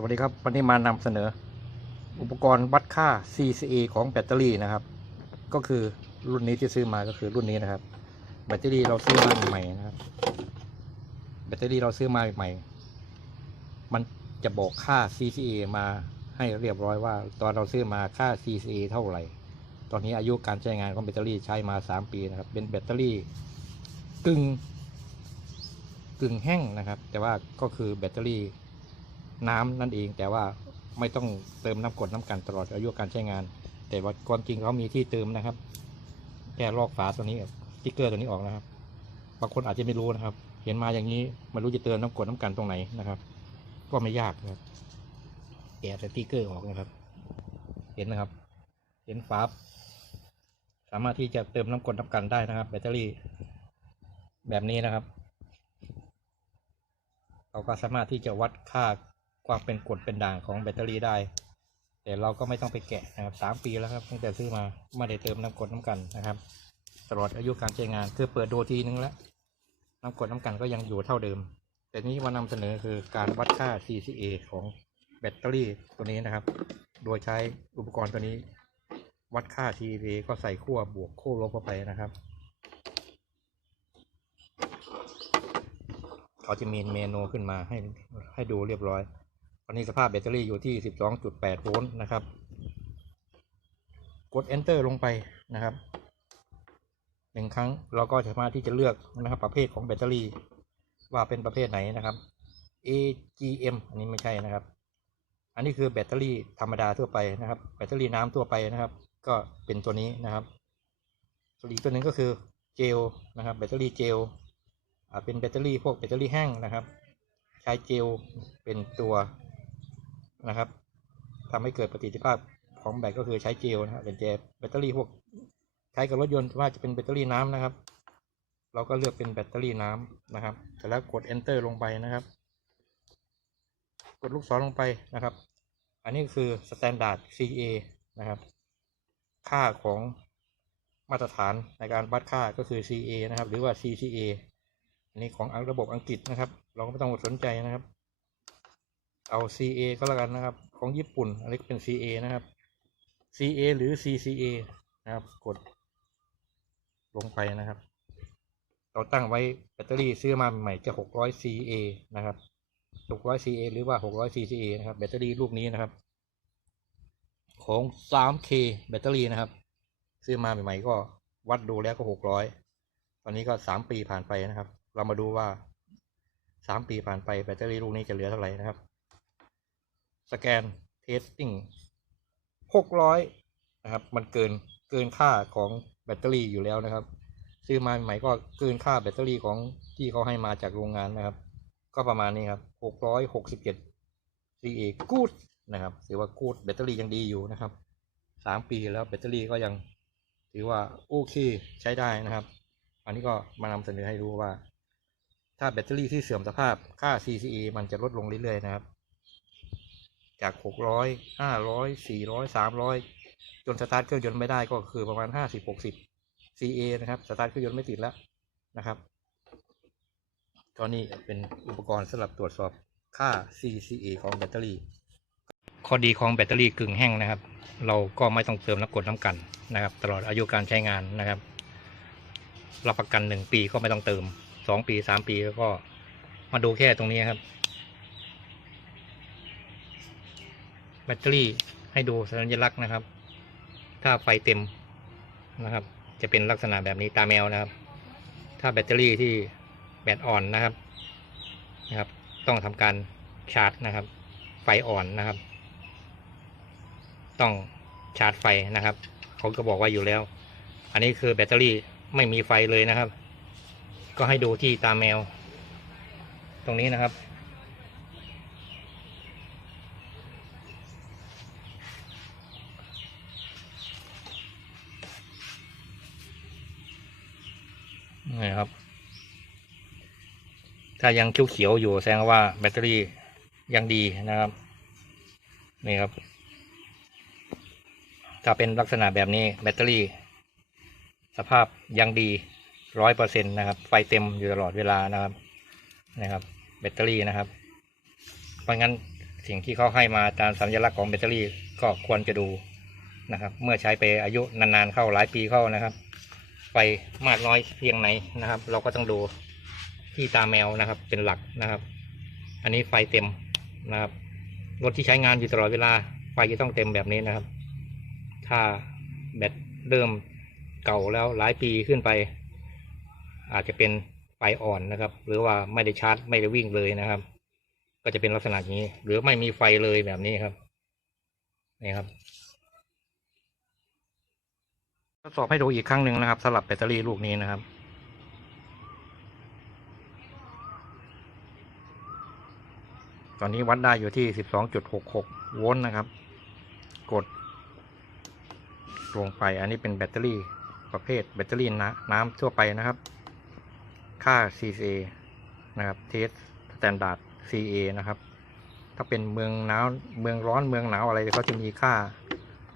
สวัสดีครับ วันนี้มานำเสนอ อุปกรณ์วัดค่า CCA ของแบตเตอรี่นะครับ ก็คือรุ่นนี้ที่ซื้อมาก็คือรุ่นนี้นะครับ แบตเตอรี่เราซื้อมาใหม่นะครับ แบตเตอรี่เราซื้อมาใหม่ มันจะบอกค่า CCA มาให้เรียบร้อยว่า ตอนเราซื้อมาค่า CCA เท่าไหร่ ตอนนี้อายุการใช้งานของแบตเตอรี่ใช้มา 3 ปีนะครับ เป็นแบตเตอรี่กึ่งกึ่งแห้งนะครับ แต่ว่าก็คือแบตเตอรี่ น้ำนั่นเอง แต่ว่าไม่ต้องเติมน้ำกรดน้ำกันตลอดอายุการใช้งาน แต่ว่าความจริงเขามีที่เติมนะครับแค่ลอกฝาตัวนี้สติ๊กเกอร์ตัวนี้ออกนะครับบางคนอาจจะไม่รู้นะครับ เห็นมาอย่างนี้ไม่รู้จะเติมน้ำกรดน้ำกันตรงไหนนะครับ ก็ไม่ยากนะครับแกะสติ๊กเกอร์ออกนะครับ เห็นนะครับ เห็นฝาสามารถที่จะเติมน้ำกรดน้ำกันได้นะครับ แบตเตอรี่ แบบนี้นะครับ เราก็สามารถที่จะวัดค่า ความเป็นกรดเป็นด่างของแบตเตอรี่ได้ แต่เราก็ไม่ต้องไปแกะนะครับสามปีแล้วครับตั้งแต่ซื้อมาไม่ได้เติมน้ำกรดน้ำกันนะครับ ตลอดอายุการใช้งานคือเปิดดูทีนึงแล้วน้ำกรดน้ำกันก็ยังอยู่เท่าเดิม แต่นี้มานำเสนอคือการวัดค่า CCA ของแบตเตอรี่ตัวนี้นะครับ โดยใช้อุปกรณ์ตัวนี้ วัดค่า CCA ก็ใส่ขั้วบวกขั้วลบเข้าไปนะครับเขาจะมีเมนูขึ้นมาให้ให้ดูเรียบร้อย อนนี้สภาพแบตเตอรี่อยู่ที่ 12.8 โวลต์นะครับ กด enter ลงไปนะครับหนึ่งครั้งเราก็สามารถที่จะเลือกนะครับประเภทของแบตเตอรี่ ว่าเป็นประเภทไหนนะครับ AGM อันนี้ไม่ใช่นะครับ อันนี้คือแบตเตอรี่ธรรมดาทั่วไปนะครับ แบตเตอรี่น้ำทั่วไปนะครับ ก็เป็นตัวนี้นะครับส่วนอีกตัวหนึ่งก็คือเจลนะครับ แบตเตอรี่เจลอ่าเป็นแบตเตอรี่พวกแบตเตอรี่แห้งนะครับ ใช้เจลเป็นตัว นะครับทำให้เกิดประสิทธิภาพของแบตก็คือใช้เจลนะครับเป็นเจลแบตเตอรี่พวกใช้กับรถยนต์ว่าจะเป็นแบตเตอรี่น้ำนะครับ เราก็เลือกเป็นแบตเตอรี่น้ำนะครับเสร็จแล้วกด enter ลงไปนะครับ กดลูกศรลงไปนะครับ อันนี้คือ standard CA นะครับ ค่าของมาตรฐานในการวัดค่าก็คือ CA นะครับ หรือว่า CCA อันนี้ของระบบอังกฤษนะครับ เราก็ไม่ต้องสนใจนะครับ เอา CA ก็แล้วกันนะครับ ของญี่ปุ่นอันนี้ก็เป็น CA นะครับ CA หรือ CCA นะครับ กด ลงไปนะครับ เราตั้งไว้แบตเตอรี่ซื้อมาใหม่จะ 600 CA นะครับ 600 CA หรือว่า 600 CCA นะครับ แบตเตอรี่ลูกนี้นะครับ ของ 3K แบตเตอรี่นะครับ ซื้อมาใหม่ๆก็วัดดูแล้วก็ 600 ตอนนี้ก็ 3 ปีผ่านไปนะครับ เรามาดูว่า 3 ปีผ่านไปแบตเตอรี่ลูกนี้จะเหลือเท่าไหร่นะครับ สแกนเทสติ้ง600นะครับ มันเกินเกินค่าของแบตเตอรี่อยู่แล้วนะครับ ซื้อมาใหม่ก็เกินค่าแบตเตอรี่ของที่เขาให้มาจากโรงงานนะครับ ก็ประมาณนี้ครับ667 CA กูดนะครับ ถือว่ากูดแบตเตอรี่ยังดีอยู่นะครับ3ปีแล้วแบตเตอรี่ก็ยังถือว่าโอเคใช้ได้นะครับ อันนี้ก็มานำเสนอให้รู้ว่า ถ้าแบตเตอรี่ที่เสื่อมสภาพค่า CCA มันจะลดลงเรื่อยๆนะครับ จาก600 500 400 300จนสตาร์ทเครื่องยนต์ไม่ได้ก็คือประมาณ50 60 CA นะครับสตาร์ทเครื่องยนต์ไม่ติดแล้วนะครับก็นี่เป็นอุปกรณ์สำหรับตรวจสอบค่า CCA ของแบตเตอรี่ ข้อดีของแบตเตอรี่กึ่งแห้งนะครับ เราก็ไม่ต้องเติมน้ำกรดน้ำกันนะครับ ตลอดอายุการใช้งานนะครับ รับประกันหนึ่งปีก็ไม่ต้องเติมสองปีสามปีแล้วก็มาดูแค่ตรงนี้ครับ แบตเตอรี่ให้ดูสัญลักษณ์นะครับ ถ้าไฟเต็มนะครับ จะเป็นลักษณะแบบนี้ตาแมวนะครับ ถ้าแบตเตอรี่ที่แบตอ่อนนะครับนะครับ ต้องทำการชาร์จนะครับ ไฟอ่อนนะครับ ต้องชาร์จไฟนะครับเขาก็บอกว่าอยู่แล้ว อันนี้คือแบตเตอรี่ไม่มีไฟเลยนะครับ ก็ให้ดูที่ตาแมว ตรงนี้นะครับ นี่ครับ ถ้ายังเขียวๆอยู่แสดงว่าแบตเตอรี่ยังดีนะครับนี่ครับ ถ้าเป็นลักษณะแบบนี้แบตเตอรี่ สภาพยังดีร้อยเปอร์เซ็นต์นะครับ ไฟเต็มอยู่ตลอดเวลานะครับนะครับ แบตเตอรี่นะครับ เพราะงั้นสิ่งที่เขาให้มาตามสัญลักษณ์ของแบตเตอรี่ก็ควรจะดูนะครับ เมื่อใช้ไปอายุนานๆเข้าหลายปีเข้านะครับ ไฟมากน้อยเพียงไหนนะครับ เราก็ต้องดูที่ตาแมวนะครับ เป็นหลักนะครับ อันนี้ไฟเต็มนะครับรถที่ใช้งานอยู่ตลอดเวลาไฟจะต้องเต็มแบบนี้นะครับ ถ้าแบตเริ่มเก่าแล้วหลายปีขึ้นไป อาจจะเป็นไฟอ่อนนะครับ หรือว่าไม่ได้ชาร์จไม่ได้วิ่งเลยนะครับ ก็จะเป็นลักษณะนี้ หรือไม่มีไฟเลยแบบนี้ครับนี่ครับ ดสอบให้ดูอีกครั้งหนึ่งนะครับสำหรับแบตเตอรี่ลูกนี้นะครับ ตอนนี้วัดได้อยู่ที่ 12.66 โวลต์นะครับ กด ลงไปอันนี้เป็นแบตเตอรี่ประเภทแบตเตอรี่น้ำน้ำทั่วไปนะครับ ค่า CCA นะครับเทสสแตนดาร์ด CA นะครับ ถ้าเป็นเมืองหนาวเมืองร้อนเมืองหนาวอะไรเขาจะมีค่า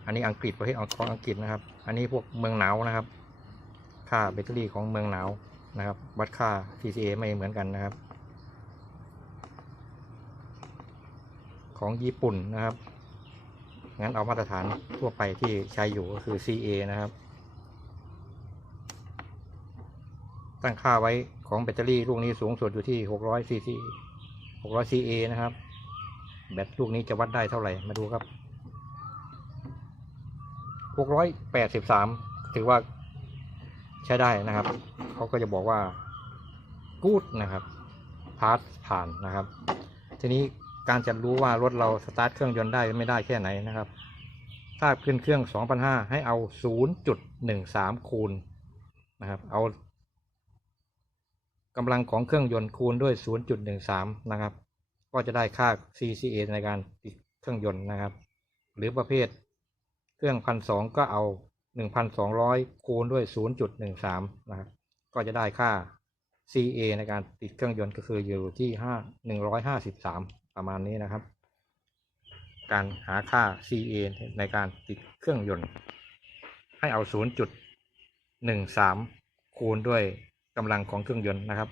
อันนี้อังกฤษประเทศของอังกฤษนะครับ อันนี้พวกเมืองหนาวนะครับ ค่าแบตเตอรี่ของเมืองหนาวนะครับ วัดค่า CCA ไม่เหมือนกันนะครับ ของญี่ปุ่นนะครับ งั้นเอามาตรฐานทั่วไปที่ใช้อยู่ก็คือ CA นะครับ ตั้งค่าไว้ของแบตเตอรี่ลูกนี้สูงสุดอยู่ที่ 600 cc 600 CA นะครับ แบตลูกนี้จะวัดได้เท่าไหร่ มาดูครับ 683 ถือว่าใช้ได้นะครับ เขาก็จะบอกว่า good นะครับพาสผ่านนะครับ ทีนี้การจะรู้ว่ารถเราสตาร์ทเครื่องยนต์ได้หรือไม่ได้แค่ไหนนะครับ ถ้าขึ้นเครื่อง 2,500 ให้เอา 0.13 คูณนะครับ เอากำลังของเครื่องยนต์คูณด้วย 0.13 นะครับ ก็จะได้ค่า CCA ในการติดเครื่องยนต์นะครับ หรือประเภท เครื่องพันสองก็เอา 1,200 คูณด้วย 0.13 นะครับ ก็จะได้ค่า CA ในการติดเครื่องยนต์ก็คืออยู่ที่5 153 ประมาณนี้นะครับ การหาค่า CA ในการติดเครื่องยนต์ ให้เอา 0.13 คูณด้วยกำลังของเครื่องยนต์นะครับ